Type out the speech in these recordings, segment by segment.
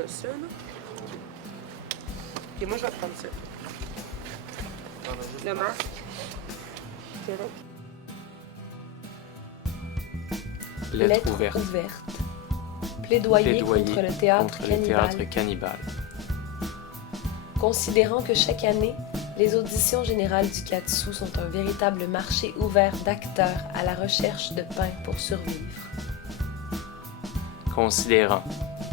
a ça, là. Ok, moi, je vais prendre ça. Le masque. C'est vrai. Lettre ouverte. Plaidoyer contre le théâtre cannibale. Considérant que chaque année, les auditions générales du Katsu sont un véritable marché ouvert d'acteurs à la recherche de pain pour survivre. Considérant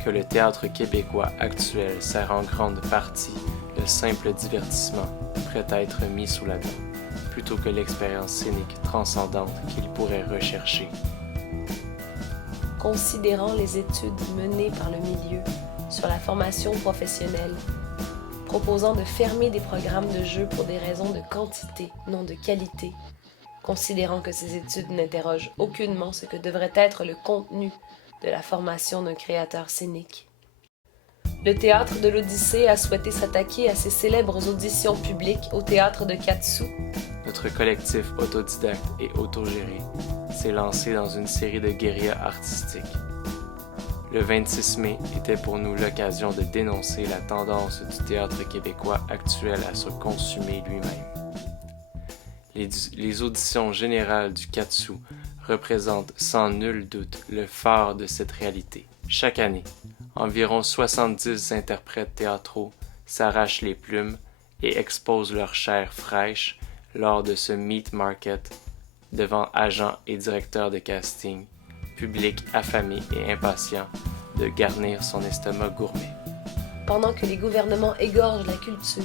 que le théâtre québécois actuel sert en grande partie le simple divertissement prêt à être mis sous la dent, plutôt que l'expérience scénique transcendante qu'il pourrait rechercher. Considérant les études menées par le milieu sur la formation professionnelle, proposant de fermer des programmes de jeu pour des raisons de quantité, non de qualité, considérant que ces études n'interrogent aucunement ce que devrait être le contenu de la formation d'un créateur scénique. Le théâtre de l'Odyssée a souhaité s'attaquer à ces célèbres auditions publiques au théâtre de Katsu. Notre collectif autodidacte et autogéré s'est lancé dans une série de guérillas artistiques. Le 26 mai était pour nous l'occasion de dénoncer la tendance du théâtre québécois actuel à se consumer lui-même. Les auditions générales du Katsu représentent sans nul doute le phare de cette réalité. Chaque année, environ 70 interprètes théâtraux s'arrachent les plumes et exposent leur chair fraîche lors de ce meat market devant agents et directeurs de casting, public affamé et impatient de garnir son estomac gourmet. Pendant que les gouvernements égorgent la culture,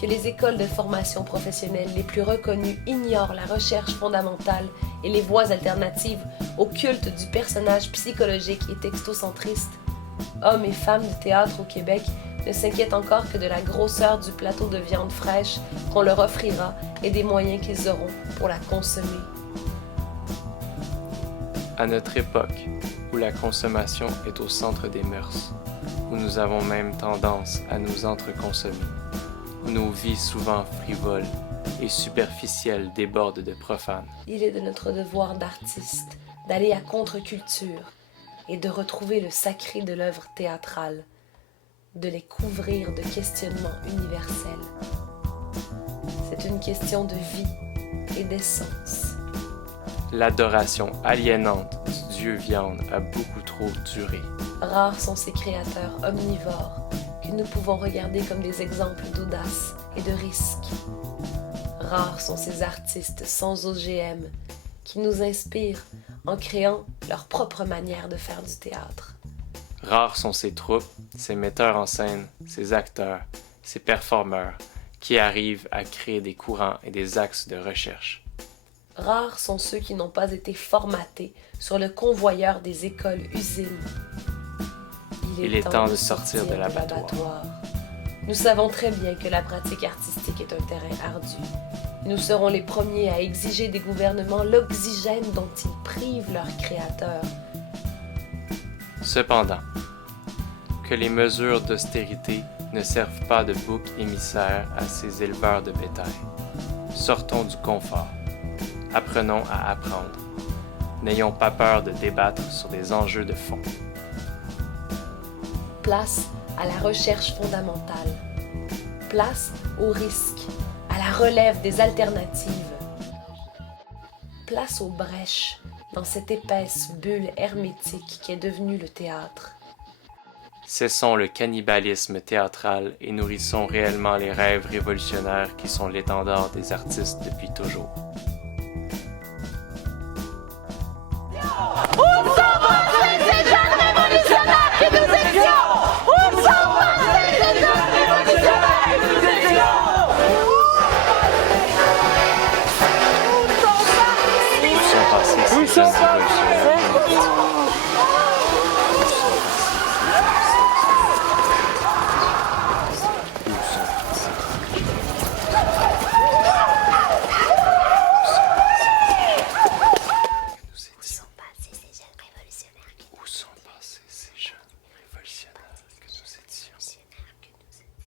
que les écoles de formation professionnelle les plus reconnues ignorent la recherche fondamentale et les voies alternatives au culte du personnage psychologique et textocentriste, hommes et femmes du théâtre au Québec ne s'inquiètent encore que de la grosseur du plateau de viande fraîche qu'on leur offrira et des moyens qu'ils auront pour la consommer. À notre époque, où la consommation est au centre des mœurs, où nous avons même tendance à nous entre-consommer, où nos vies souvent frivoles et superficielles débordent de profanes. Il est de notre devoir d'artiste d'aller à contre-culture et de retrouver le sacré de l'œuvre théâtrale, de les couvrir de questionnements universels. C'est une question de vie et d'essence. L'adoration aliénante du dieu viande a beaucoup trop duré. Rares sont ces créateurs omnivores que nous pouvons regarder comme des exemples d'audace et de risque. Rares sont ces artistes sans OGM qui nous inspirent en créant leur propre manière de faire du théâtre. Rares sont ces troupes, ces metteurs en scène, ces acteurs, ces performeurs qui arrivent à créer des courants et des axes de recherche. Rares sont ceux qui n'ont pas été formatés sur le convoyeur des écoles-usines. Il est temps de sortir de l'abattoir. Nous savons très bien que la pratique artistique est un terrain ardu. Nous serons les premiers à exiger des gouvernements l'oxygène dont ils privent leurs créateurs. Cependant, que les mesures d'austérité ne servent pas de bouc émissaire à ces éleveurs de bétail. Sortons du confort. Apprenons à apprendre. N'ayons pas peur de débattre sur des enjeux de fond. Place à la recherche fondamentale. Place au risque, à la relève des alternatives. Place aux brèches dans cette épaisse bulle hermétique qui est devenue le théâtre. Cessons le cannibalisme théâtral et nourrissons réellement les rêves révolutionnaires qui sont l'étendard des artistes depuis toujours.